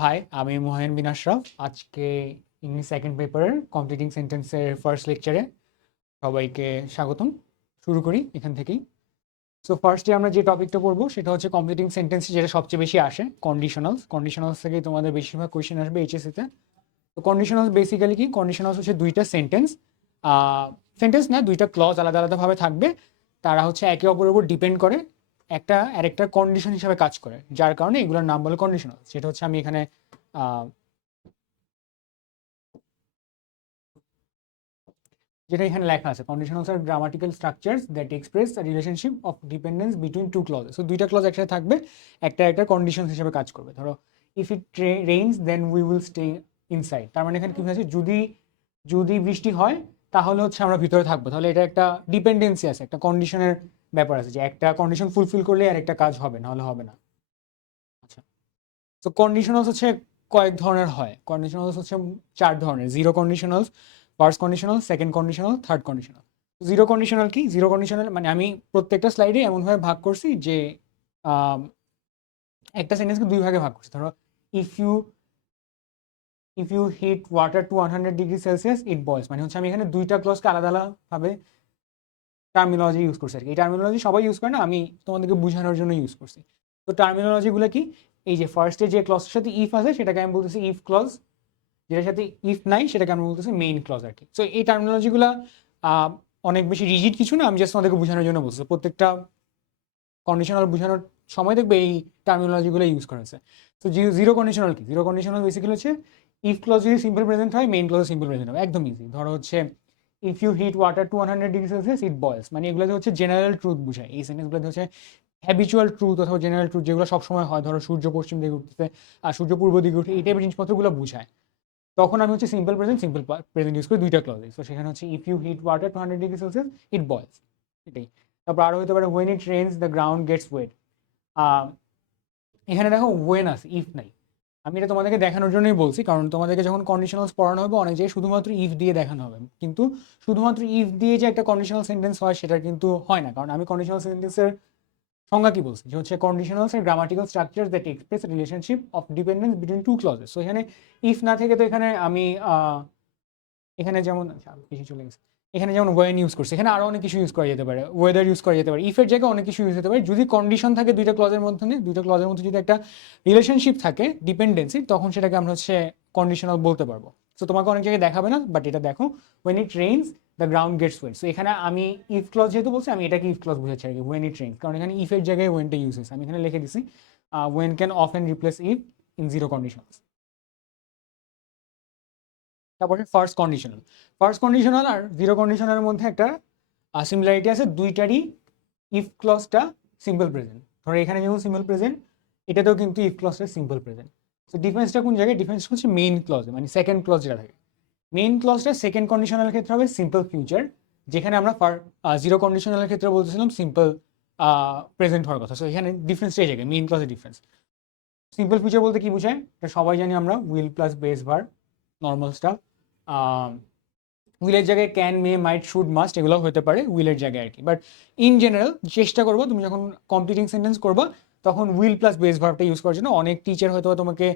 High আমি মোহাইন বিন আশরাফ আজকে English second পেপারের কমপ্লিটিং সেন্টেন্সের ফার্স্ট লেকচারে সবাইকে স্বাগতম। শুরু করি এখান থেকেই। সো ফার্স্টে আমরা যে টপিকটা পড়ব সেটা হচ্ছে কমপ্লিটিং সেন্টেন্স যেটা সবচেয়ে বেশি আসে কন্ডিশনালস কন্ডিশনালস থেকেই তোমাদের বেশিরভাগ কোয়েশ্চেন আসবে এইচএসিতে তো। কন্ডিশনালস বেসিক্যালি কি? কন্ডিশনালস হচ্ছে দুইটা সেন্টেন্স সেন্টেন্স না, দুইটা ক্লজ আলাদা আলাদাভাবে থাকবে। তারা হচ্ছে একে অপরের উপর ডিপেন্ড করে। একটা, আরেকটা কন্ডিশন হিসাবে কাজ করে, যার কারণে এগুলোর নাম বলে কন্ডিশনাল সেটা হচ্ছে আমি এখানে যেটা এখানে লেখা আছে conditionals R grammatical structures that express relationship of dependence between two clause so দুইটা ক্লজ একসাথে থাকবে, একটা একটা কন্ডিশন হিসেবে কাজ করবে। ধরো if it rains then we will stay inside তার মানে এখানে কি আছে যদি যদি বৃষ্টি হয়, তাহলে হচ্ছে আমরা ভিতরে থাকব। তাহলে এটা একটা ডিপেন্ডেন্সি আছে, একটা কন্ডিশনের ব্যাপার আছে যে একটা কন্ডিশন ফুলফিল করলে আর একটা কাজ হবে, নাহলে হবে না। আচ্ছা। তো কন্ডিশনালস হচ্ছে কয়েক ধরনের হয়। কন্ডিশনালস হচ্ছে চার ধরনের। Zero conditionals first conditional second conditional third conditional zero conditional কি? জিরো কন্ডিশনাল মানে আমি প্রত্যেকটা স্লাইডে এমনভাবে ভাগ করছি যে একটা সেন্টেন্সকে দুই ভাগে ভাগ করছি। ধরো if you if you hit water to one hundred degree Celsius it boils মানে হচ্ছে আমি এখানে দুইটা ক্লজকে আলাদা আলাদাভাবে টার্মিনোলজি ইউজ করছি আর কি। এই টার্মিনোলজি সবাই ইউজ করে না, আমি তোমাদেরকে বোঝানোর জন্য ইউজ করছি। তো টার্মিনোলজিগুলো কি? এই যে ফার্স্টে যে ক্লজের সাথে ইফ আছে, সেটাকে আমি বলতেছি ইফ ক্লজ যেটার সাথে ইফ নাই, সেটাকে আমি বলতেছি মেইন ক্লজ আর কি। সো এই টার্মিনোলজিগুলো অনেক বেশি রিজিড কিছু না, আমি জাস্ট তোমাদেরকে বোঝানোর জন্য বলছি। প্রত্যেকটা কন্ডিশনাল বোঝানোর সময় দেখবে এই টার্মিনোলজিগুলো ইউজ করা হয়েছে তো জিরো কন্ডিশনাল কি? জিরো কন্ডিশনাল বেসিক্যালি হচ্ছে ইফ ক্লজ যদি সিম্পল প্রেজেন্ট হয় মেইন ক্লজ সিম্পল প্রেজেন্ট হবে। একদম ইজি ধরো হচ্ছে if you hit water to one hundred degree Celsius it boils মানে এগুলোতে হচ্ছে জেনারেল ট্রুথ বোঝায়। এই সেন্টেন্সগুলোতে হচ্ছে হ্যাবিচুয়াল ট্রুথ অথবা জেনারেল ট্রুথ যেগুলো সবসময় হয়, ধরো সূর্য পশ্চিম দিকে উঠতেছে আর সূর্য পূর্ব দিকে উঠে, এই টাইপের জিনিসপত্রগুলো বোঝায়। তখন আমি হচ্ছে simple present simple present use করি দুইটা ক্লজে তো সেখানে হচ্ছে if you hit water to hundred degree Celsius it boils এটাই। তারপর আরও হতে পারে when it rains the ground gets wet এখানে দেখো ওয়েন আছে ইফ নাই। আমি এটা তোমাদেরকে দেখানোর জন্যই বলছি কারণ তোমাদেরকে যখন কন্ডিশনালস পড়ানো হবে অনেক জায়গায় শুধুমাত্র ইফ দিয়ে দেখানো হবে। কিন্তু শুধুমাত্র ইফ দিয়ে যে একটা কন্ডিশনাল সেন্টেন্স হয় সেটা কিন্তু হয় না। কারণ আমি কন্ডিশনাল সেন্টেন্সের সংজ্ঞা কি বলছি? যে হচ্ছে কন্ডিশনালস এর grammatical structure that express relationship of dependence between two clauses so এখানে ইফ না থেকে তো এখানে আমি এখানে যেমন আচ্ছা, বেশি চলে গেছে। এখানে যেমন ওয়েন ইউজ করছে, এখানে আরও অনেক কিছু ইউজ করা যেতে পারে ওয়েদার ইউজ করা যেতে পারে ইফের জায়গায় অনেক কিছু ইউজ হতে পারে, যদি কন্ডিশন থাকে দুইটা ক্লজের মধ্যে দুইটা ক্লজের মধ্যে যদি একটা রিলেশনশিপ থাকে ডিপেন্ডেন্সি তখন সেটাকে আমরা হচ্ছে কন্ডিশনাল বলতে পারব। সো তোমাকে অনেক জায়গায় দেখাবে না বাট এটা দেখো when it rains the ground gets wet so এখানে আমি ইফ ক্লজ যেহেতু বলছি, আমি এটাকে ইফ ক্লজ বুঝাচ্ছি আর কি ওয়েন ইট রেইনস কারণ এখানে ইফের জায়গায় ওয়েনটা ইউজ হয়েছে। আমি এখানে লিখে দিছি when can of and replace if in zero conditions তারপরে ফার্স্ট কন্ডিশনাল ফার্স্ট কন্ডিশনাল আর জিরো কন্ডিশনালের মধ্যে একটা সিমিলারিটি আছে, দুইটারই ইফ ক্লজটা সিম্পল প্রেজেন্ট ধরো এখানে যেমন সিম্পল প্রেজেন্ট এটাতেও কিন্তু ইফ ক্লজটা সিম্পল প্রেজেন্ট তো ডিফারেন্সটা কোন জায়গায়? ডিফারেন্স হচ্ছে মেইন ক্লজে মানে সেকেন্ড ক্লজ যেটা থাকে। মেইন ক্লজটা সেকেন্ড কন্ডিশনালের ক্ষেত্রে হবে সিম্পল ফিউচার যেখানে আমরা জিরো কন্ডিশনালের ক্ষেত্রে বলতেছিলাম সিম্পল প্রেজেন্ট হওয়ার কথা। সো এখানে ডিফারেন্সটা এই জায়গায় মেইন ক্লজের ডিফারেন্স সিম্পল ফিউচার বলতে কি বোঝায়? এটা সবাই জানি আমরা will plus base verb normal stuff উইলের জায়গায় can may might should must এগুলো হতে পারে উইলের জায়গায় আর কি। বাট ইন জেনারেল চেষ্টা করব তুমি যখন কমপ্লিটিং সেন্টেন্স করবা, তখন উইল প্লাস বেস ভার্বটা ইউজ করার জন্য অনেক টিচার হয়তো তোমাকে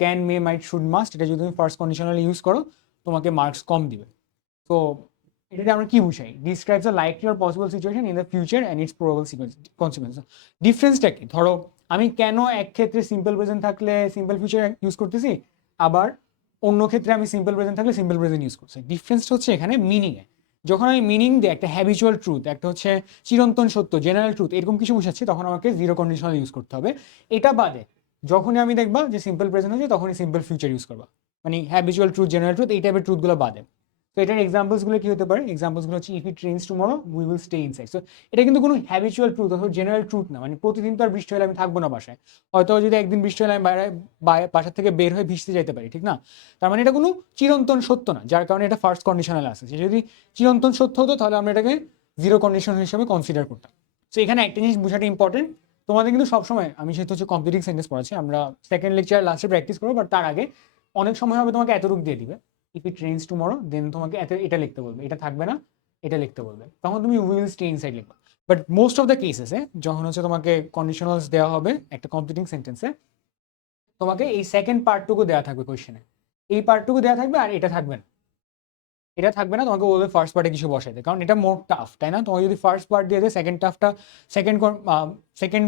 can may might should must এটা যদি তুমি ফার্স্ট কন্ডিশনাল ইউজ করো, তোমাকে মার্কস কম দিবে। তো এটাতে আমরা কি বুঝাই? Describes a likely or possible situation in the future and its probable consequence ডিফারেন্সটা কি? ধরো, আমি কেন এক ক্ষেত্রে সিম্পল প্রেজেন্ট থাকলে সিম্পল ফিউচার ইউজ করতেছি, আবার অন্য ক্ষেত্রে আমি সিম্পল প্রেজেন্ট থাকলে সিম্পল প্রেজেন্ট ইউজ করছি। ডিফারেন্সটা হচ্ছে এখানে মিনিংয়ে যখন আমি মিনিং দিই, একটা হ্যাবিচুয়াল ট্রুথ একটা হচ্ছে চিরন্তন সত্য জেনারেল ট্রুথ এরকম কিছু বুঝাচ্ছি, তখন আমাকে জিরো কন্ডিশনাল ইউজ করতে হবে। এটা বাদে, যখনই আমি দেখবা যে সিম্পল প্রেজেন্ট হচ্ছে তখনই সিম্পল ফিউচার ইউজ করবা। মানে হ্যাবিচুয়াল ট্রুথ জেনারেল ট্রুথ এই টাইপের ট্রুথগুলো বাদে। এটার এক্সাম্পলসগুলো কি হতে পারে? এক্সাম্পলসগুলো হচ্ছে if it rains tomorrow we will stay inside so এটা কিন্তু কোনো হ্যাবিচুয়াল ট্রুথ অথবা জেনারেল ট্রুথ না। মানে প্রতিদিন তো আর বৃষ্টি হলে আমি থাকব না বাসায়। হয়তো যদি একদিন বৃষ্টি হলে আমি বাইরে, বাই- বাসা থেকে বের হয়ে ভিজতে যেতে পারি, ঠিক না? তার মানে এটা কোনো চিরন্তন সত্য না, যার কারণে এটা ফার্স্ট কন্ডিশনাল যে যদি চিরন্তন সত্য হতো, তাহলে আমরা এটাকে জিরো কন্ডিশন হিসেবে কনসিডার করতাম। সো এখানে একটা জিনিস বোঝাটা ইম্পর্টেন্ট তোমাদের কিন্তু সবসময়, আমি সেহেতু হচ্ছে কম্পিউটিং সেন্টেন্স পড়াচ্ছি, আমরা সেকেন্ড লেকচার লাস্টে প্র্যাকটিস করব বাট তার আগে অনেক সময় হবে তোমাকে এতটুকু দিয়ে দিবে। If it rains tomorrow then তোমাকে এটা লিখতে বলবে। এটা থাকবে না, এটা লিখতে বলবে। তখন তুমি উইল স্টে ইনসাইড লিখবে। বাট মোস্ট অফ দ্য কেসেসে যখন হচ্ছে তোমাকে কন্ডিশনালস দেওয়া হবে, একটা কমপ্লিটিং সেন্টেন্সে তোমাকে এই সেকেন্ড পার্টটুকু দেওয়া থাকবে কোয়েশ্চেনে এই পার্টটুকু দেওয়া থাকবে আর এটা থাকবে না। এটা থাকবে না, তোমাকে বলবে ফার্স্ট পার্টে কিছু বসাই দেয় কারণ এটা মোর টাফ তাই না? তোমাকে যদি ফার্স্ট পার্ট দিয়ে দেয় সেকেন্ড টাফটা সেকেন্ড সেকেন্ড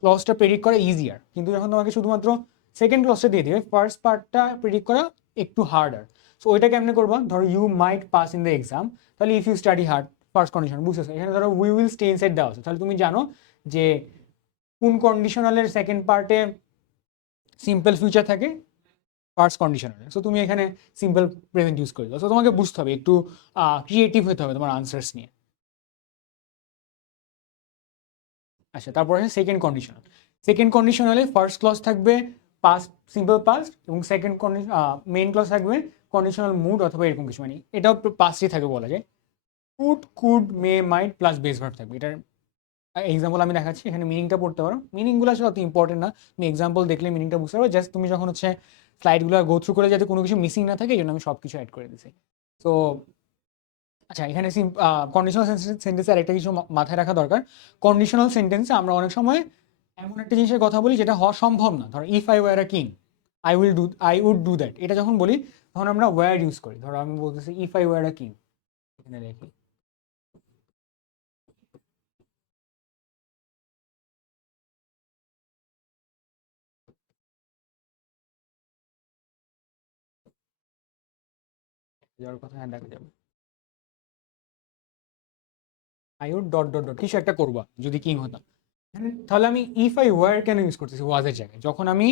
ক্লসটা প্রেডিক্ট করা ইজিয়ার কিন্তু যখন তোমাকে শুধুমাত্র সেকেন্ড ক্লসটা দিয়ে দিবে ফার্স্ট পার্টটা প্রেডিক্ট করা একটু হার্ডার সো ওইটা কেমনে করবা, ধরো you might pass in the exam তাহলে if you study hard first condition বুঝতেছো? এখানে ধরো উই উইল স্টে ইনসাইড দেওয়া আছে। তাহলে তুমি জানো যে কোন কন্ডিশনালের সেকেন্ড পার্টে সিম্পল ফিউচার থাকে ফার্স্ট কন্ডিশনালে সো তুমি এখানে সিম্পল প্রেজেন্ট ইউজ করে দাও। সো তোমাকে বুঝতে হবে, একটু ক্রিয়েটিভ হতে হবে তোমার আনসার্স নিয়ে। আচ্ছা তারপরে সেকেন্ড কন্ডিশনাল সেকেন্ড কন্ডিশনালে ফার্স্ট ক্লস থাকবে পাস সিম্পল পাস্ট এবং সেকেন্ড কন্ডিশন মেইন ক্লস থাকবে কন্ডিশনাল মুড অথবা এরকম কিছু মানে এটাও পাস্টই থাকবে বলা যায়। Could could may might plus base verb থাকবে। এটার এক্সাম্পল আমি দেখাচ্ছি, এখানে মিনিংটা পড়তে পারো। মিনিংগুলো আসলে অত ইম্পর্টেন্ট না। তুমি এক্সাম্পল দেখলে মিনিংটা বুঝতে পারো জাস্ট তুমি যখন হচ্ছে স্লাইডগুলো গো থ্রু করে যাতে কোনো কিছু মিসিং না থাকে, এই জন্য আমি সব কিছু অ্যাড করে দিয়েছি। তো আচ্ছা এখানে কন্ডিশনাল সেন্টেন্সে আরেকটা কিছু মাথায় রাখা দরকার। কন্ডিশনাল সেন্টেন্সে আমরা অনেক সময় এমন একটা জিনিসের কথা বলি যেটা হওয়া সম্ভব না। ধরো if I were a king I will do I would do that এটা যখন বলি, তখন আমরা ওয়ার ইউজ করি। ধরো, আমি বলতেছি if I were a king এখানে দেখি। I would dot dot dot কিছু একটা করবা, যদি কিং হতাম। তাহলে আমি ইফ আই ওয়ার কেন ইউজ করতেছি ওয়াজের জায়গায়? যখন আমি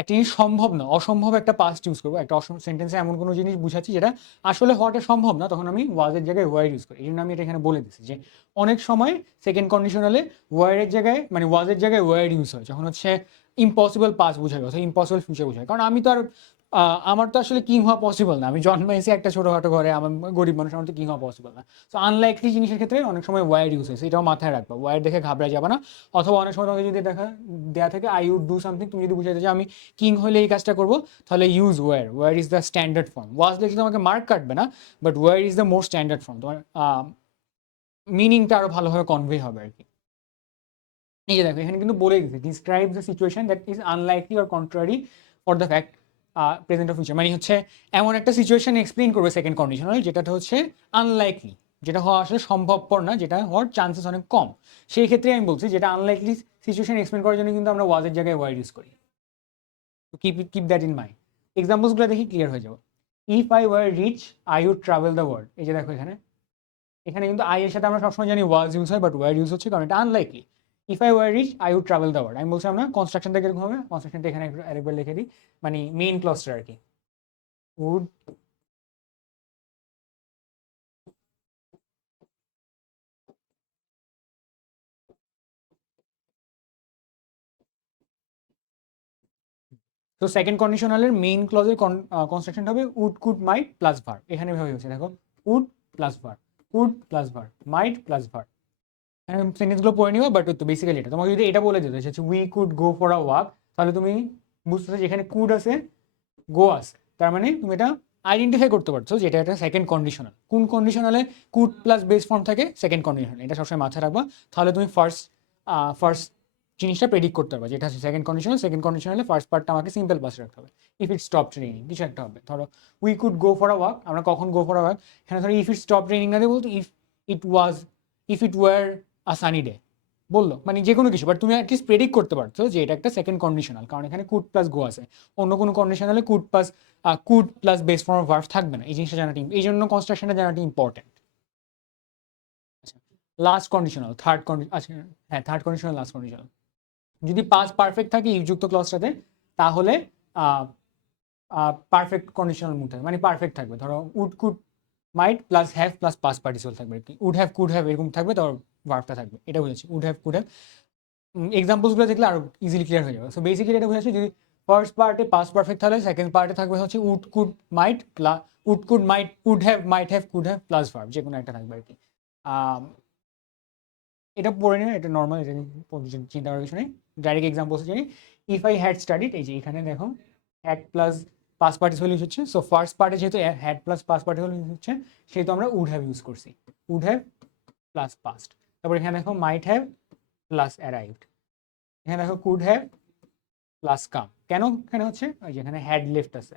একটা জিনিস সম্ভব না, অসম্ভব একটা পাস্ট ইউজ করব, একটা অসম সেন্টেন্সে এমন কোনো জিনিস বুঝাচ্ছি যেটা আসলে হওয়াটা সম্ভব না, তখন আমি ওয়াজের জায়গায় ওয়ার ইউজ করি। এই জন্য আমি এটা এখানে বলে দিচ্ছি যে অনেক সময় সেকেন্ড কন্ডিশনালে ওয়ারের জায়গায় মানে ওয়াজের জায়গায় ওয়ার ইউজ হয়, যখন হচ্ছে ইম্পসিবল পাস বোঝায় অথবা ইম্পসিবল ফিউচার বোঝায়। কারণ আমি তো আর আমার তো আসলে কিং হওয়া পসিবল না। আমি জন্মাইছি একটা ছোটোখাটো ঘরে, আমার গরিব মানুষ, আমার তো কিং হওয়া পসিবল না। তো আনলাইকলি জিনিসের ক্ষেত্রে অনেক সময় ওয়ার ইউজ হয়েছে এটাও মাথায় রাখবা। ওয়ার দেখে ঘাবড়া যাবে না। অথবা অনেক সময় তোমাকে যদি দেখা দেওয়া থাকে আই উড ডু সামথিং তুমি যদি বুঝাতে যে আমি কিং হলে এই কাজটা করব, তাহলে use were were is the standard form was দেখলে তোমাকে মার্ক কাটবে না but were is the most standard form তোমার মিনিংটা আরও ভালোভাবে কনভে হবে আর কি। এই যে দেখো, এখানে কিন্তু বলে দিচ্ছে describe the situation that is unlikely or contrary for the fact present of future মানে হচ্ছে এমন একটা সিচুয়েশন এক্সপ্লেন করবে সেকেন্ড কন্ডিশনাল যেটা হচ্ছে আনলাইকলি যেটা হওয়া আসলে সম্ভবপর না, যেটা হওয়ার চান্সেস অনেক কম। সেই ক্ষেত্রে আমি বলছি যেটা আনলাইকলি সিচুয়েশন এক্সপ্লেন করার জন্য কিন্তু আমরা ওয়াজের জায়গায় ওয়ার ইউজ করি। তো keep keep that in mind এক্সাম্পলসগুলো দেখি ক্লিয়ার হয়ে যাব। If I were rich I would travel the world এই যে দেখো এখানে। এখানে কিন্তু আই এর সাথে আমরা সবসময় জানি ওয়াজ ইউজ হয় বাট ওয়ার ইউজ হচ্ছে কারণ এটা unlikely if I were rich I would travel the world আমি বলছি আমরা কনস্ট্রাকশনটা কীরকম হবে কনস্ট্রাকশনটা এখানে আরেকবার লিখে দিই মানে মেইন ক্লসটা আর কি। উড তো সেকেন্ড কন্ডিশনালের মেইন ক্লজের কনস্ট্রাকশন হবে would could might plus verb এখানে ভাবে হচ্ছে দেখো। Would plus verb would plus verb might plus ভার সেন্টেন্সগুলো পড়ে নিও বাট তো বেসিক্যালি এটা। তোমাকে যদি এটা বলে দিতে হচ্ছে we could go for a walk তাহলে তুমি বুঝতে যেখানে কুড আছে গো আছে। তার মানে তুমি এটা আইডেন্টিফাই করতে পারছ যে এটা একটা সেকেন্ড কন্ডিশনাল কোন কন্ডিশনালে কুড প্লাস বেস ফর্ম থাকে? সেকেন্ড কন্ডিশনাল এটা সবসময় মাথায় রাখবা। তাহলে তুমি ফার্স্ট ফার্স্ট জিনিসটা প্রেডিক্ট করতে পারবে যেটা হচ্ছে সেকেন্ড কন্ডিশনাল সেকেন্ড কন্ডিশনালে ফার্স্ট পার্টটা আমাকে সিম্পল পাস রাখতে হবে। ইফ ইট স্টপ ট্রেনিং কিছু একটা হবে। ধরো we could go for a walk আমরা কখন গো ফর আ ওয়াক এখানে ধরো ইফ ইট স্টপ ট্রেনিং না বলতো if it was if it were a sunny day বলল মানে যে কোনো কিছু বাট তুমি অ্যাটলিস্ট প্রেডিক্ট করতে পারছ যে এটা একটা সেকেন্ড কন্ডিশনাল কারণ এখানে কুড প্লাস গো আছে। অন্য কোনো কন্ডিশনালে could plus could plus base form verb থাকবে না। এই জিনিসটা জানাটি এই জন্য কনস্ট্রাকশনটা জানাটি important last conditional third condition আচ্ছা হ্যাঁ থার্ড কন্ডিশনাল লাস্ট কন্ডিশনাল যদি পাস পারফেক্ট থাকে ইউযুক্ত ক্লসটাতে তাহলে পারফেক্ট কন্ডিশনাল মুড থাকবে। মানে পারফেক্ট থাকবে। ধরো would could might plus have plus past participle থাকবে। উড হ্যাভ কুড হ্যাভ এরকম থাকবে তারপর ভার্বটা থাকবে, এটা বুঝেছি উড হ্যাভ কুড হ্যাভ এক্সাম্পলসগুলো দেখলে আরও ইজিলি ক্লিয়ার হয়ে যাবে। সো বেসিক্যালি এটা বুঝেছি যদি ফার্স্ট পার্টে পাস পারফেক্ট তাহলে সেকেন্ড পার্টে থাকবে হচ্ছে would could might plus would could might would have might have could have plus verb যে কোনো একটা থাকবে আর কি। এটা পড়ে নিন, এটা নর্মাল এটা চিন্তা করার কিছু নেই। ডাইরেক্ট এক্সাম্পলস জানি ইফ আই হ্যাড স্টাডিড এই যে এখানে দেখো had plus past participle use হচ্ছে সো ফার্স্ট পার্টে যেহেতু had plus past participle use হচ্ছে, সেহেতু আমরা উড হ্যাভ ইউজ করছি। উড হ্যাভ প্লাস পাস্ট তারপর এখানে দেখো মাইট হ্যাভ প্লাস অ্যারাইভড এখানে দেখো কুড হ্যাভ প্লাস কাম কেন এখানে হচ্ছে? ওই যেখানে হ্যাড লেফট আছে।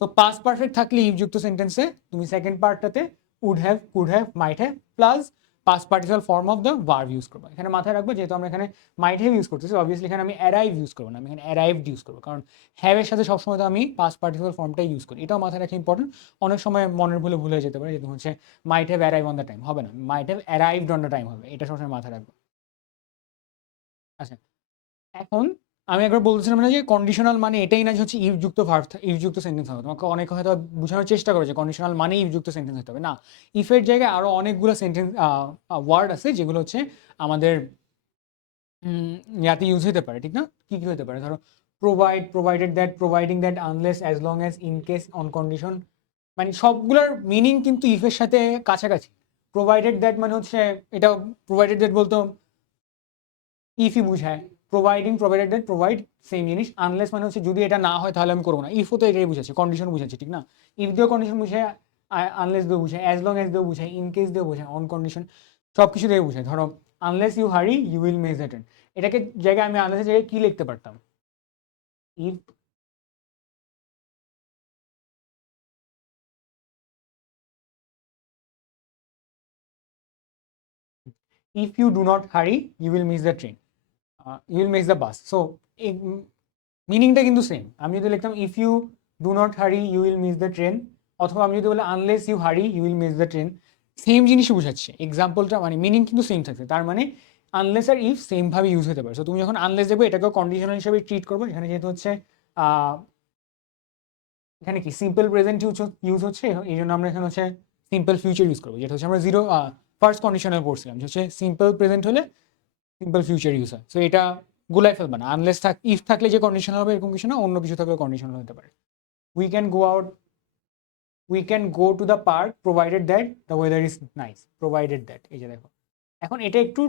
তো পাস পারফেক্ট থাকলে ইফযুক্ত সেন্টেন্সে তুমি second পার্টটাতে would have could have might have plus past participle form of the verb use করব। এখানে মাথায় রাখব, যেহেতু আমরা এখানে মাইট হ্যাভ ইউজ করতেছি অবভিয়াসলি এখানে আমি অ্যারাইভ ইউজ করব না, আমি এখানে অ্যারাইভড ইউজ করব, কারণ হ্যাভের সাথে সবসময় তো আমি পাস পার্টিসিপাল ফর্মটাই ইউজ করি। এটাও মাথায় রাখা ইম্পর্টেন্ট অনেক সময় মনের ভুলে ভুলে যেতে পারে, যেহেতু হচ্ছে might have arrive on the time হবে না might have arrived on the time হবে, এটা সবসময় মাথায় রাখব। আচ্ছা এখন আমি একবার বলছিলাম না যে কন্ডিশনাল মানে এটাই না যে হচ্ছে ইফযুক্ত ভার্ব ইফযুক্ত সেন্টেন্স হবে। তোমাকে অনেকে হয়তো বোঝানোর চেষ্টা করে যে কন্ডিশনাল মানে ইফযুক্ত সেন্টেন্স হতে হবে। না ইফের জায়গায় আরও অনেকগুলো সেন্টেন্স ওয়ার্ড আছে যেগুলো হচ্ছে আমাদের ইয়াতে ইউজ হতে পারে, ঠিক না? কী কী হতে পারে? ধরো provide provided that providing that unless as long as in case on condition মানে সবগুলোর মিনিং কিন্তু ইফের সাথে কাছাকাছি। প্রোভাইডেড দ্যাট মানে হচ্ছে, এটা প্রোভাইডেড দ্যাট বলতো ইফই বুঝায়। প্রোভাইডিং প্রোভাইডেড প্রোভাইড সেম জিনিস আনলেস মানে হচ্ছে যদি এটা না হয় তাহলে আমি করব না। ইফও তো এটাই বুঝাচ্ছে কন্ডিশন বুঝাচ্ছে, ঠিক না? ইফ দিয়েও কন্ডিশন বুঝে আনলেস দিয়েও বুঝায় অ্যাজ লং অ্যাজ দিয়েও বুঝায় ইন কেস দিয়েও বোঝায় অন কন্ডিশন সব কিছু দিয়ে বুঝায়। ধরো unless you hurry you will miss that এটাকে জায়গায় আমি আনলেসের জায়গায় কী লিখতে পারতাম? If if you do not hurry, you will miss the train you will miss the bus. So মিনিংটা কিন্তু সেম আমি যদি লিখতাম if you do not hurry you will miss the train অথবা আমি যদি বলি unless you hurry you will miss the train same জিনিসই বোঝাচ্ছে। এক্সাম্পলটা মানে মিনিং কিন্তু সেম থাকছে। তার মানে আনলেস আর ইফ সেমভাবে ইউজ হতে পারে। সো তুমি যখন আনলেস দেবে এটাকেও কন্ডিশনাল হিসেবে ট্রিট করব। এখানে যেহেতু হচ্ছে এখানে কি? সিম্পল প্রেজেন্ট ইউজ হচ্ছে এই জন্য আমরা এখানে হচ্ছে সিম্পল ফিউচার ইউজ করব। যেটা হচ্ছে আমরা জিরো ফার্স্ট কন্ডিশনাল পড়ছিলাম। যে হচ্ছে সিম্পল প্রেজেন্ট হলে সিম্পল ফিউচার ইউজ হয়। সো এটা গুলাই ফেলবে না। আনলেস থাক ইফ থাকলে যে কন্ডিশন হবে, এরকম কিছু না, অন্য কিছু থাকলে কন্ডিশনাল হতে পারে। We can go out we can go to the park provided that the weather is nice provided that এই যে দেখো। এখন এটা একটু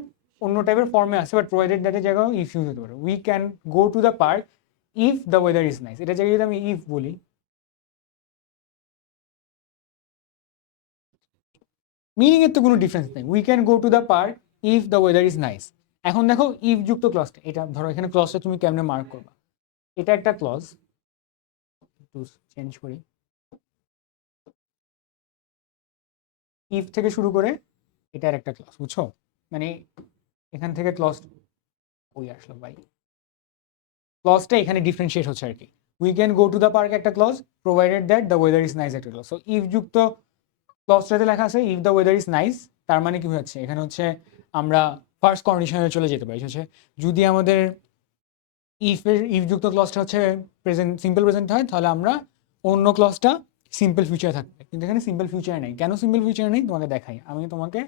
অন্য টাইপের ফর্মে আছে বাট প্রোভাইডেড দ্যাটের জায়গায় ইফ ইউজ হতে পারে। We can go to the park if the weather is nice এটা জায়গায় যদি আমি ইফ বলি মিনিং এর তো কোনো ডিফারেন্স নেই। We can go to the park if the weather is nice এখন দেখো ইফ যুক্ত ক্লজটা এটা ধরো এখানে ক্লজটা তুমি কেমনে মার্ক করবা? এটা একটা ক্লজ একটু চেঞ্জ করি। ইফ থেকে শুরু করে এটার একটা ক্লজ বুঝছ? মানে এখান থেকে ক্লজ ওই আসলো ভাই ক্লজটা এখানে ডিফারেন্সিয়েট হচ্ছে আর কি। We can go to the park একটা clause provided that the weather is nice একটা ক্লজ সো ইফ যুক্ত ক্লজটাতে লেখা আছে if the weather is nice তার মানে কি হচ্ছে? এখানে হচ্ছে আমরা ফার্স্ট কন্ডিশনে চলে যেতে পারি হচ্ছে যদি আমাদের ইফের ইফযুক্ত ক্লসটা হচ্ছে প্রেজেন্ট সিম্পল প্রেজেন্ট হয়, তাহলে আমরা অন্য ক্লসটা সিম্পল ফিউচার থাকবে কিন্তু এখানে সিম্পল ফিউচার নেই। কেন সিম্পল ফিউচার নেই? তোমাকে দেখাই। আমি তোমাকে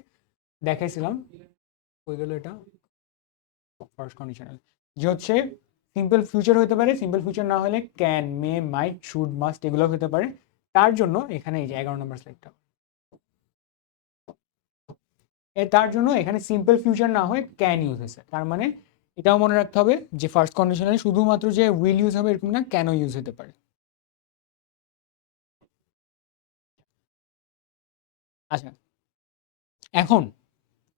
দেখাইছিলাম। হয়ে গেল এটা? ফার্স্ট কন্ডিশনাল যে হচ্ছে সিম্পল ফিউচার হতে পারে সিম্পল ফিউচার না হলে can may might should must এগুলো হতে পারে। তার জন্য এখানে এই যে এগারো নম্বর স্লাইডটা তার জন্য এখানে সিম্পল ফিউচার না হয়ে ক্যান ইউজ হয়েছে। তার মানে এটাও মনে রাখতে হবে যে ফার্স্ট কন্ডিশনালে শুধুমাত্র যে উইল ইউজ হবে এরকম না ক্যানও ইউজ হতে পারে। আচ্ছা এখন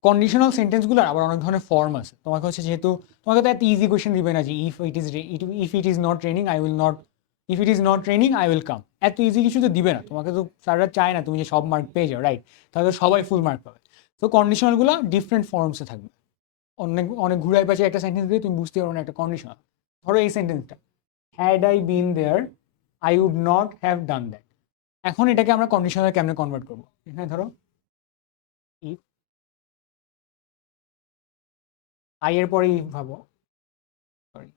কন্ডিশনাল সেন্টেন্সগুলোর আবার অনেক ধরনের ফর্ম আছে। তোমাকে হচ্ছে যেহেতু, তোমাকে তো এত ইজি কোয়েশ্চেন দিবে না যে if it is if it is not training I will not if it is not training I will come এত ইজি কিছু তো দিবে না। তোমাকে তো স্যাররা চায় না তুমি যে সব মার্ক পেয়ে যাও রাইট তাহলে সবাই ফুল মার্ক পাবে। তো কন্ডিশনালগুলো ডিফারেন্ট ফর্মসে থাকবে। অনেক অনেক ঘুরাই পাশে একটা সেন্টেন্স দিয়ে তুমি বুঝতে পারো না একটা কন্ডিশনাল ধরো এই সেন্টেন্সটা had I been there I would not have done that এখন এটাকে আমরা কন্ডিশনাল কেমনে কনভার্ট করব? এখানে ধরো ইফ আই এর পরে ইফ ভাবো। সরি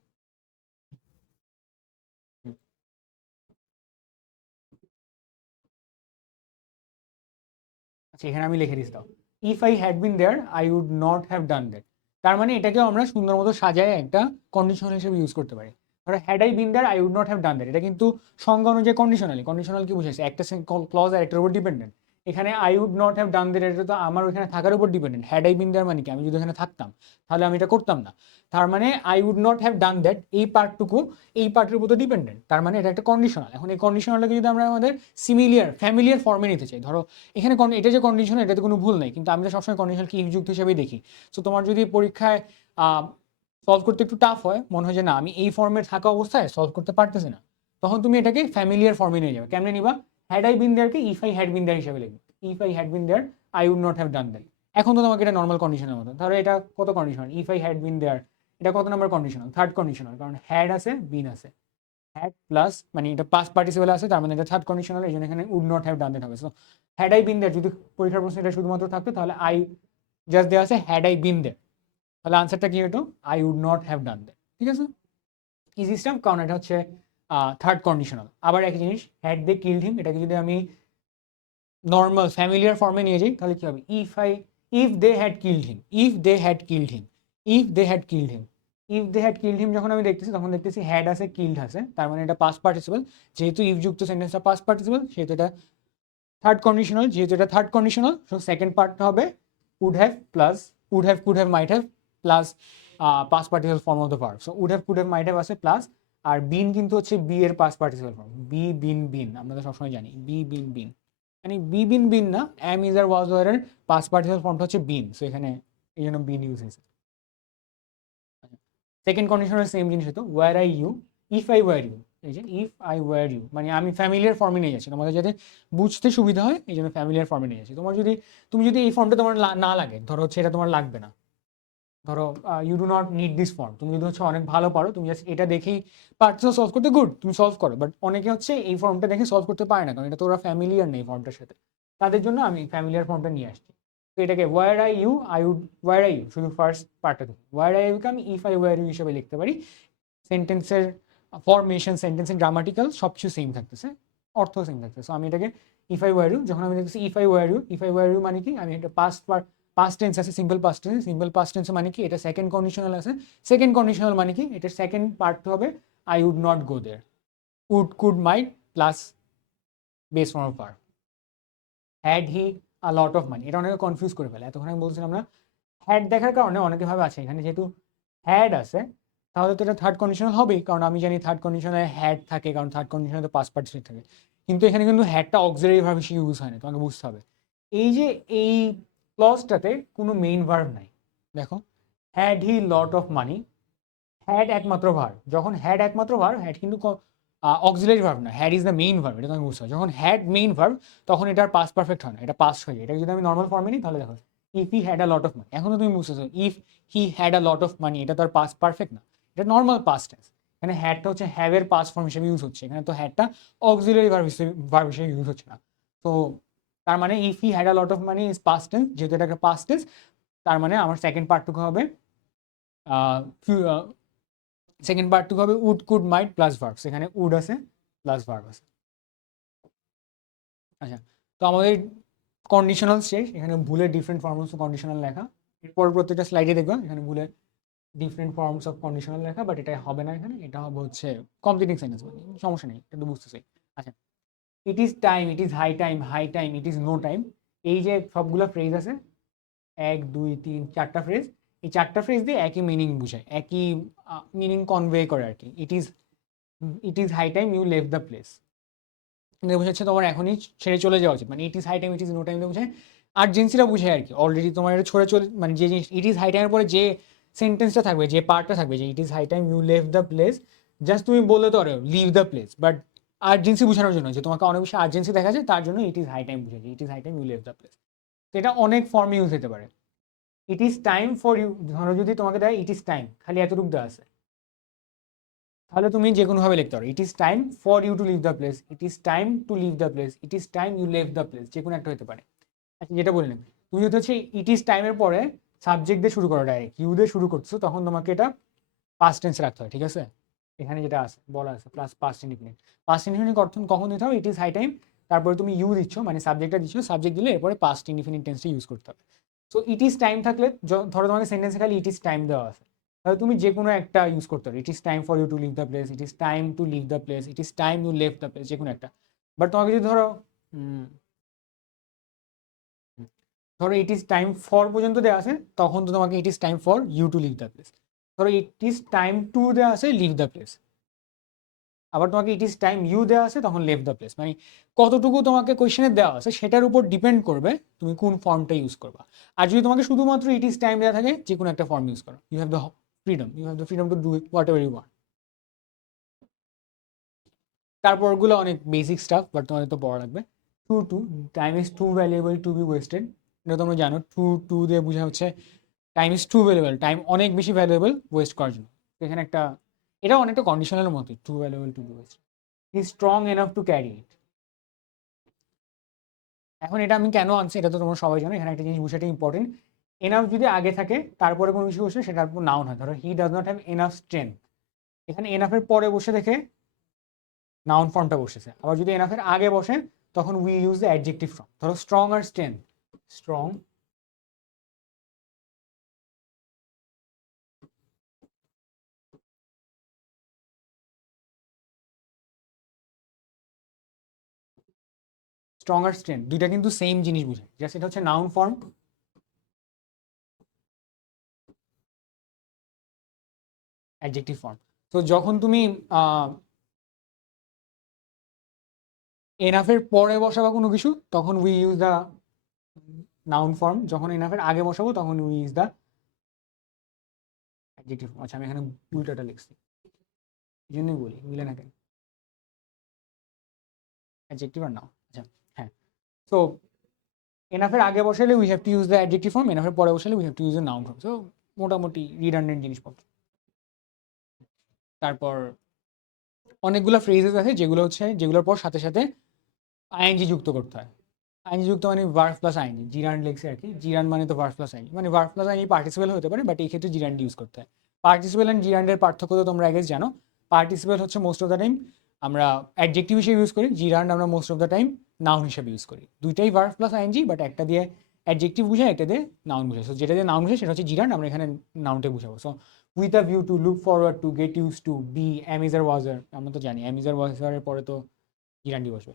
আচ্ছা এখানে আমি লিখে দিস দাও if I had been there I would not have done that তার মানে এটাকেও আমরা সুন্দর মতো সাজায় একটা কন্ডিশন হিসেবে ইউজ করতে পারি। ধরো had I been there I would not have done that এটা কিন্তু সংজ্ঞা অনুযায়ী কন্ডিশনালি কন্ডিশনাল কি বুঝেছে একটা ক্লজ আর একটার উপর ডিপেন্ডেন্ট এখানে I would not have done that এটা তো আমার ওখানে থাকার উপর dependent had I been there মানে কি? আমি যদি এখানে থাকতাম, তাহলে আমি এটা করতাম না। তার মানে I would not have done that এই পার্টটুকু এই পার্টের উপর তো ডিপেন্ডেন্ট তার মানে এটা একটা কন্ডিশনাল এখন এই কন্ডিশনালটাকে যদি আমরা আমাদের সিমিলিয়ার ফ্যামিলিয়ার ফর্মে নিতে চাই, ধরো এখানে এটা যে কন্ডিশন এটাতে কোনো ভুল নেই, কিন্তু আমি তো সবসময় কন্ডিশনালকে ইফযুক্ত হিসেবেই দেখি। সো তোমার যদি পরীক্ষায় সলভ করতে একটু টাফ হয়, মনে হয় যে না, আমি এই ফর্মে থাকা অবস্থায় সলভ করতে পারতেছি না, তখন তুমি এটাকে ফ্যামিলিয়ার ফর্মে নিয়ে যাবে। কেমনে নিবা? Had I been দেয়ারকে if I had been there হিসাবে লিখবে। If I had been there I would not have done that এখন তো তোমাকে এটা নর্মাল কন্ডিশনের মতো। ধরো এটা কত conditional if I had been there এটা কত নাম্বার কন্ডিশনাল থার্ড কন্ডিশনাল কারণ হ্যাড আছে বিন আছে। হ্যাড প্লাস মানে এটা পাস পার্টিসিপেল আছে, তার মানে এটা থার্ড কন্ডিশনাল এই জন্য এখানে would not have done that হবে। So had I been there যদি পরীক্ষার প্রশ্ন এটা শুধুমাত্র থাকতো, তাহলে আই জাস্ট দেওয়া আছে হ্যাড আই বিন দেয়ার তাহলে আনসারটা কি হতো? I would not have done that ঠিক আছে? ইজি স্টাফ কারণ এটা হচ্ছে থার্ড কন্ডিশনাল আবার একই জিনিস হ্যাড দে কিল্ড হিম এটাকে যদি আমি নর্মাল ফ্যামিলিয়ার ফর্মে নিয়ে যাই, তাহলে কি হবে? If I if they had killed him if they had killed him if they had killed him if they had killed him যখন আমি দেখতেছি, তখন দেখতেছি হ্যাড আছে কিল্ড আছে, তার মানে এটা পাস পার্টিসিপাল যেহেতু ইফ যুক্ত সেন্টেন্সটা পাস পার্টিসিপাল সেহেতু এটা থার্ড কন্ডিশনাল যেহেতু এটা থার্ড কন্ডিশনাল সো সেকেন্ড পার্টটা হবে would have plus would have could have might have plus past participle form of the verb so would have could have might have আছে plus আর been কিন্তু হচ্ছে be এর past participle form be been been আমরা তো সবসময় জানি। B been বিন মানে বি বিন বিন না এম ইজ আর ওয়াজ ওয়ারের পাস পার্টিসিপাল ফর্মটা হচ্ছে বিন সো এখানে এই জন্য বিন ইউজ হয়েছে। সেকেন্ড কন্ডিশনের সেম জিনিস হতো were I you if I were you এই যে ইফ আই ওয়ার ইউ মানে আমি ফ্যামিলিয়ার ফর্মে নিয়ে যাচ্ছি। তোমাদের যাতে বুঝতে সুবিধা হয়, এই জন্য ফ্যামিলিয়ার ফর্মে নিয়ে যাচ্ছি। তোমার যদি, তুমি যদি এই ফর্মটা তোমার না লাগে, ধরো হচ্ছে এটা তোমার লাগবে না। ধরো you do not need this form তুমি যদি হচ্ছে অনেক ভালো পারো, তুমি জাস্ট এটা দেখেই পারছ সলভ করতে গুড তুমি সলভ করো। বাট অনেকে হচ্ছে এই ফর্মটা দেখে সলভ করতে পারে না, কারণ এটা তো ওরা ফ্যামিলিয়ার নেই ফর্মটার সাথে। তাদের জন্য আমি ফ্যামিলিয়ার ফর্মটা নিয়ে আসছি। তো এটাকে were I you I would were I you শুধু ফার্স্ট পার্টটা থেকে ওয়ার আই ইউকে আমি ইফ আই ওয়ার ইউ হিসেবে লিখতে পারি। সেন্টেন্সের ফর্মেশন সেন্টেন্সের গ্রামাটিক্যাল সব কিছু সেম থাকতেছে। অর্থ সেম থাকতেছে। সো আমি এটাকে ইফ আই ওয়ার ইউ যখন আমি দেখতেছি if I were you if I were you মানে কি? আমি একটা পাস্ট পার্ট পাস্ট টেন্স আছে simple past tense simple past tense মানে কি? এটা সেকেন্ড কন্ডিশনাল আছে। সেকেন্ড কন্ডিশনাল মানে কি? এটার সেকেন্ড পার্ট হবে I would not go there would could might plus base form part had he a lot of money এটা অনেকে কনফিউজ করে ফেলে। এতক্ষণ আমি বলছিলাম না হ্যাড দেখার কারণে অনেকে ভাবে আছে। এখানে যেহেতু হ্যাড আছে, তাহলে তো এটা থার্ড কন্ডিশনাল হবেই, কারণ আমি জানি থার্ড কন্ডিশনে হ্যাড থাকে, কারণ থার্ড কন্ডিশনে তো পাস পার্টিসিপেট থাকে। কিন্তু এখানে কিন্তু হ্যাডটা অক্সিলারি বেশি ইউজ হয় না, তোমাকে বুঝতে হবে। এই যে এই ক্লজটাতে কোনো মেইন ভার্ব নাই। দেখো। Had he lot of money had একমাত্র ভার যখন হ্যাড একমাত্র ভার হ্যাড কিন্তু অক্সিলারি ভার্ব না। Had is the main verb এটা তুমি বুঝতে যখন হ্যাড মেইন ভার্ব তখন এটার পাস পারফেক্ট হয় না। এটা পাস হয়ে যায়। এটা যদি আমি নর্মাল ফর্মে নিই তাহলে দেখো if he had a lot of money এখন তো তুমি বুঝতেছো if he had a lot of money এটা তো আর পাস পারফেক্ট না। এটা নর্মাল পাস টেন্স এখানে হ্যাডটা হচ্ছে হ্যাভের পাস ফর্ম হিসেবে ইউজ হচ্ছে। এখানে তো হ্যাডটা অক্সিলারি ভার্ব হিসেবে ভার্ব হিসেবে ইউজ হচ্ছে না। তো তার মানে if he had a lot of money is past tense যেহেতু এটা একটা পাস টেন্স তার মানে আমার সেকেন্ড পার্টটুকু হবে সেকেন্ড পার্টটুকু হবে would could might plus verb সেখানে উড আছে প্লাস ভার্ব আছে। আচ্ছা তো আমাদের কন্ডিশনাল শেষ, এখানে ভুলে ডিফারেন্ট ফর্মস অফ কন্ডিশনাল লেখা। এরপর প্রত্যেকটা স্লাইডে দেখবা, এখানে ভুলে ডিফারেন্ট ফর্মস অফ কন্ডিশনাল লেখা বাট এটা হবে না এখানে, এটা হবে হচ্ছে কমপ্লিটিং সেন্টেন্স সমস্যা নেই, এটা তো বুঝতেছি। আচ্ছা it is time it is high time high time it is no time এই যে সবগুলো ফ্রেজ আছে, এক, দুই, তিন, চারটা ফ্রেজ এই চারটা ফ্রেজ দিয়ে একই মিনিং বুঝায়, একই মিনিং কনভে করে আর কি। It is it is high time you leave the place বোঝাচ্ছে তোমার এখনই ছেড়ে চলে যাওয়া উচিত। মানে it is high time it is no time দিয়ে বোঝায়। আর্জেন্সিটা বুঝায় আর কি। অলরেডি তোমার এটা ছড়ে চলে মানে যে জিনিস ইট ইজ হাই টাইমের পরে যে সেন্টেন্সটা থাকবে, যে পার্টটা থাকবে, যে it is high time you leave the place just তুমি বলতে তো leave the place but urgency বোঝানোর জন্য যে তোমাকে অনেক বেশি আর্জেন্সি দেখা যায়, তার জন্য ইট ইজ হাই টাইম বুঝেছে it is high time you leave the place এটা অনেক ফর্মে ইউজ হতে পারে। It is time for you ধরো যদি তোমাকে দেয় ইট ইজ টাইম খালি এতটুকু দেওয়া আছে। তাহলে তুমি যে কোনোভাবে লিখতে পারো it is time for you to leave the place it is time to leave the place it is time you leave the place যে কোনো একটা হতে পারে। আচ্ছা যেটা বললেন তুমি যদি হচ্ছে ইট ইজ টাইমের পরে সাবজেক্ট দিয়ে শুরু করো ডাইরেক্ট ইউ দিয়ে শুরু করছ তখন তোমাকে এটা পাস্ট টেন্স রাখতে হয়, ঠিক আছে? এখানে যেটা আছে বলা আছে plus past independent past independent কখন কখন দিতে হবে? ইট ইজ হাই টাইম তারপরে তুমি ইউ দিচ্ছ মানে সাবজেক্টটা দিচ্ছ সাবজেক্ট দিলে এরপরে পাস্ট ইন্ডিপেন্ডেন্ট টেন্সটা ইউজ করতে হবে। সো ইট ইজ টাইম থাকলে ধরো তোমাকে সেন্টেন্সে খালি ইট ইজ টাইম দেওয়া আছে, তাহলে তুমি যে কোনো একটা ইউজ করতে পারো। It is time for you to leave the place it is time to leave the place it is time to leave the place যে কোনো একটা। বাট তোমাকে যদি ধরো ধরো ইট ইজ টাইম ফর পর্যন্ত দেওয়া আছে, তখন তো তোমাকে it is time for you to leave the place ধরো ইট ইজ টাইম টু দেওয়া আছে লিভ দ্য প্লেস আবার তোমাকে ইট ইজ টাইম ইউ দেওয়া আছে, তখন লেভ দ্য প্লেস মানে কতটুকু তোমাকে কোয়েশ্চেনে দেওয়া আছে, সেটার উপর ডিপেন্ড করবে তুমি কোন ফর্মটা ইউজ করবা। আর যদি তোমাকে শুধুমাত্র ইট ইজ টাইম দেওয়া থাকে যে কোনো একটা ফর্ম ইউজ করো। You have the freedom freedom, you have the freedom to do whatever you want. তারপরগুলো অনেক বেসিক স্টাফ বাট তোমাদের তো পড়া লাগবে। Too to time is too valuable to be wasted এটা তোমরা জানো টু টু দিয়ে বোঝা হচ্ছে time is too valuable time অনেক বেশি ভ্যালুয়েবল ওয়েস্ট করার জন্য। এখানে একটা এটা অনেকটা কন্ডিশনাল মতো too valuable to waste he strong enough to carry it এখন এটা আমি কেন আনছি, এটা তো তোমরা সবাই জানো, এখানে একটা জিনিস বুঝাটা ইম্পর্টেন্ট এনাফ যদি আগে থাকে, তারপরে কোনো কিছু বসে উপর নাউন হয়। ধরো he does not have enough strength এখানে এনাফের পরে বসে দেখে নাউন ফর্মটা বসেছে। আবার যদি এনাফের আগে বসে, তখন we use the adjective form ধরো স্ট্রং আর স্ট্রেংথ স্ট্রং স্ট্রং আর স্ট্রেংথ দুইটা কিন্তু সেম জিনিস বুঝে। জাস্ট এটা হচ্ছে নাউন ফর্ম অ্যাডজেক্টিভ ফর্ম তো যখন তুমি এনাফের পরে বসাবো কোনো কিছু, তখন we use the noun form যখন এনাফের আগে বসাবো, তখন we use the adjective form আচ্ছা আমি এখানে উল্টাটা লিখছি। এই জন্যই বলি, মিলে না কেন? অ্যাডজেক্টিভ আর নাউন তো এনাফের আগে বসালে we have to use the adjective form এনাফের পরে বসালে we have to use the noun form so মোটামুটি রিডান্ডেন্ট জিনিসপত্র। তারপর অনেকগুলো ফ্রেজেস আছে যেগুলো হচ্ছে, যেগুলোর পর সাথে সাথে আইএনজি যুক্ত করতে হয়। আইএনজি যুক্ত মানে ভার্ভ প্লাস আইএনজি জিরান লেগসে আর কি। জিরান মানে তো ভার্ভ প্লাস আইএনজি মানে ভার্ভ প্লাস আইএনজি পার্টিসিপেল হতে পারে বাট এই ক্ষেত্রে জিরান্ড ইউজ করতে হয়। পার্টিসিপেল অ্যান্ড জিরান্ডের পার্থক্য তো তোমরা আগে জানো। পার্টিসিপেল হচ্ছে মোস্ট অফ দ্য টাইম আমরা অ্যাডজেক্টিভ হিসেবে ইউজ করি জিরান্ড আমরা most of the time noun হিসেবে ইউজ করি। দুইটাই ভার্ভ প্লাস আইএনজি বাট একটা দিয়ে অ্যাডজেক্টিভ বুঝায়, একটা দিয়ে নাউন বুঝায়। সো যেটা দিয়ে নাউন বুঝায়, সেটা হচ্ছে জিরান, আমরা এখানে নাউনটা বুঝাবো। So with a view to look forward to get use to be am is are was were আমরা তো জানি অ্যামিজার ওয়াজারের পরে তো জিরান্ডি বসবে।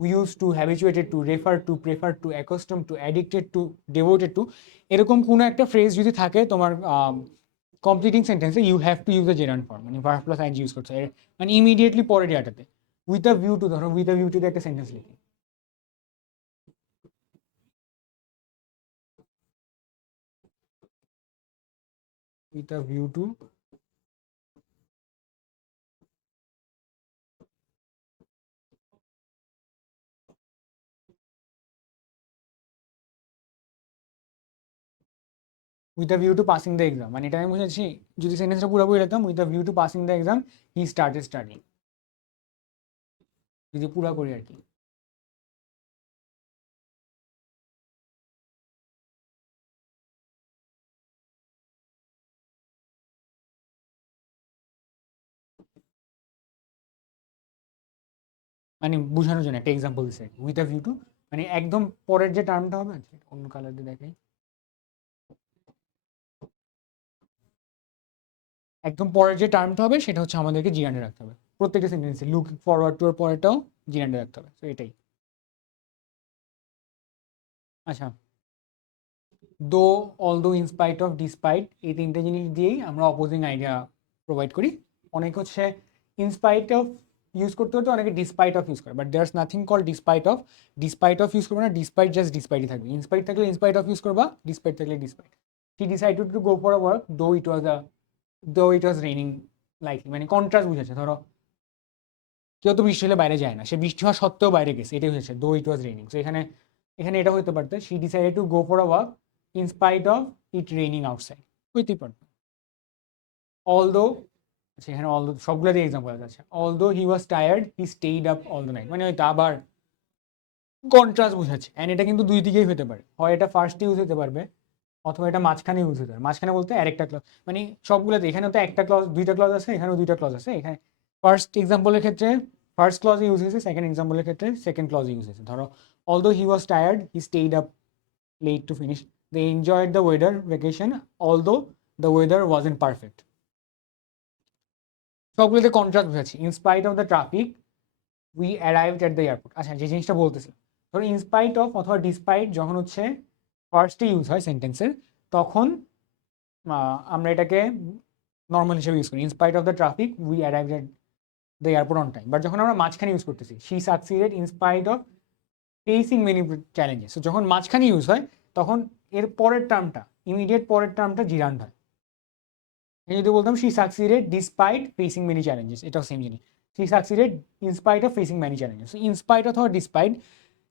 We use to habituated to refer to prefer to accustom to addicted to devoted to এরকম কোনো একটা ফ্রেজ যদি থাকে, তোমার কমপ্লিটিং সেন্টেন্সে you have to use the gerund form মানে ভার্ভ প্লাস আইনজি ইউজ করছে মানে ইমিডিয়েটলি পরে ডেটাতে উইথ আ ভিউ টু ধরো উইথ আ ভিউ টু একটা সেন্টেন্স লিখি। with a view to with a view to passing the exam মানে এটা আমি বুঝেছি যদি সেন্টেন্সটা পুরোপুরি লিখতাম with a view to passing the exam he started studying যদি পুরো করি আর কি। মানে বোঝানোর জন্য একটা এক্সাম্পল দিচ্ছে উইথ আ ভিউ টু মানে একদম পরের যে টার্মটা হবে অন্য কালার দিয়ে দেখাই। একদম পরের যে টার্মটা হবে, সেটা হচ্ছে আমাদেরকে জিরান্ডে রাখতে হবে। প্রত্যেকটা সেন্টেন্সে লুক ফরওয়ার্ড টু পরেরটাও জিরান্ডে রাখতে হবে। তো এটাই। আচ্ছা। দো অল দো ইনস্পাইট অফ ডিসপাইট এই তিনটে জিনিস দিয়েই আমরা অপোজিং আইডিয়া প্রোভাইড করি। অনেক হচ্ছে ইনস্পাইট অফ ইউজ করতে হতে অনেকে ডিসপাইট অফ ইউজ করে। But there nothing call despite of despite of use করবে না ডিসপাইট জাস্ট ডিসপাইটই থাকবে। ইনস্পাইট থাকলে ইনস্পাইট অফ ইউজ করবা ডিসপাইট থাকলে despite he decided to go for work though it was a though it was raining likely মানে contrast বুঝেছে ধরো কেউ তো বৃষ্টি হলে বাইরে যায় না। সে বৃষ্টি হওয়া সত্ত্বেও বাইরে গেছে। এটাই হয়েছে, দো ইট ওয়াজ রেনিং সো এখানে এখানে এটা হতে পারতো। She decided to go for a work in spite of it raining outside হইতেই পারতো। অল দো আচ্ছা এখানে অল সবগুলো দিয়ে এক্সাম্পল আছে। Although he was tired he stayed up all the night মানে হয়তো আবার কন্ট্রাস্ট বোঝাচ্ছে। অ্যান্ড এটা কিন্তু দুই দিকেই হতে পারে। হয় এটা ফার্স্ট ইউজ হতে পারবে, অথবা এটা মাঝখানে ইউজ হতে পারে। মাঝখানে বলতে আরেকটা ক্লজ মানে সবগুলোতে, এখানেও তো একটা ক্লজ দুইটা ক্লজ আছে, এখানেও দুইটা ক্লজ আছে। এখানে ফার্স্ট এক্সাম্পলের ক্ষেত্রে ফার্স্ট ক্লজ ইউজ হয়েছে সেকেন্ড এক্সাম্পলের ক্ষেত্রে সেকেন্ড ক্লজ ইউজ হয়েছে ধরো although he was tired he stayed up late to finish they enjoyed the weather vacation although the weather was in perfect সবগুলোতে কন্ট্রাস্ট বোঝাচ্ছি। In spite of the traffic we arrived at the airport আচ্ছা যে জিনিসটা বলতেছি। ধরো in spite of অথবা despite যখন হচ্ছে ফার্স্টে ইউজ হয় সেন্টেন্সের তখন আমরা এটাকে নর্মাল হিসেবে ইউজ করি। In spite of the traffic we arrive at the airport on time but যখন আমরা মাঝখানে ইউজ করতেছি she succeeded in spite of facing many challenges so যখন মাঝখানে ইউজ হয়, তখন এর পরের টার্মটা ইমিডিয়েট পরের টার্মটা জিরান্ড হয়। আমি যদি বলতাম she succeeded despite facing many challenges এটাও সেম জিনিস। She succeeded in spite of facing many challenges so in spite অথবা ডিসপাইট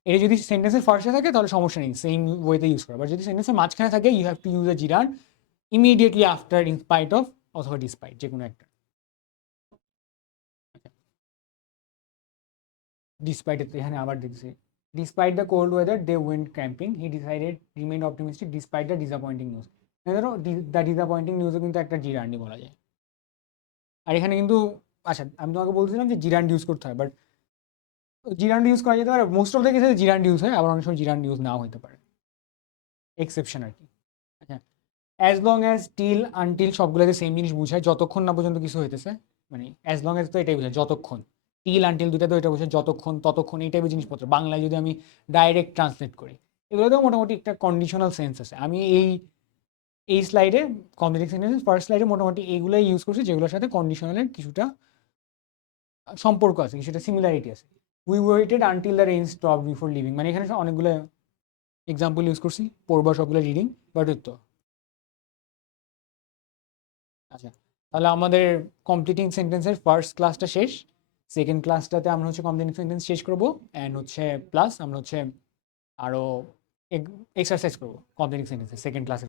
এটা যদি সেন্টেন্সের ফার্স্টে থাকে, তাহলে সমস্যা নেই সেম ওয়েতে ইউজ করা। বাট যদি সেন্টেন্সের মাঝখানে থাকে you have to use a gerund immediately after inspite of অথবা ডিসপাইট যে কোনো একটা। ডিসপাইট এখানে আবার দেখছি। Despite the cold weather they went camping he decided remain optimistic despite the disappointing news ধরো দ্য ডিসঅ্যাপয়েন্টিং নিউজও কিন্তু একটা জিরান্ডি বলা যায়। আর এখানে কিন্তু আচ্ছা আমি তোমাকে বলছিলাম যে জিরান্ড ইউজ করতে হয় বাট জিরান্ড ইউজ করা যেতে পারে। মোস্ট অফ দ্য কেসে জিরান্ড ইউজ হয়, আবার অনেক সময় জিরান্ড ইউজ নাও হতে পারে। এক্সেপশন আর কি। আচ্ছা as long as till until সবগুলোতে সেম জিনিস বুঝায়, যতক্ষণ না পর্যন্ত কিছু হইতেছে মানে অ্যাজ লং অ্যাজ তো এটাই বোঝায়, যতক্ষণ। টিল আনটিল দুটা তো এটা বোঝায় যতক্ষণ ততক্ষণ এই টাইপের জিনিসপত্র। বাংলায় যদি আমি ডাইরেক্ট ট্রান্সলেট করি, এগুলোতেও মোটামুটি একটা কন্ডিশনাল সেন্স আছে। আমি এই এই স্লাইডে কমপ্লিট সেন্টেন্স ফার্স্ট স্লাইডে মোটামুটি এইগুলোই ইউজ করছি, যেগুলোর সাথে কন্ডিশনালের কিছুটা সম্পর্ক আছে, কিছুটা সিমিলারিটি আছে। We waited until the rain stop before leaving মানে এখানে অনেকগুলো এক্সাম্পল ইউজ করছি, পড়বা সবগুলো রিডিং বাট তো আচ্ছা তাহলে আমাদের কমপ্লিটিং সেন্টেন্সের ফার্স্ট ক্লাসটা শেষ। সেকেন্ড ক্লাসটাতে আমরা হচ্ছে কমপ্লিটিং সেন্টেন্স শেষ করব অ্যান্ড হচ্ছে প্লাস আমরা হচ্ছে আরও এক্সারসাইজ করব কমপ্লিটিং সেন্টেন্সে সেকেন্ড ক্লাসে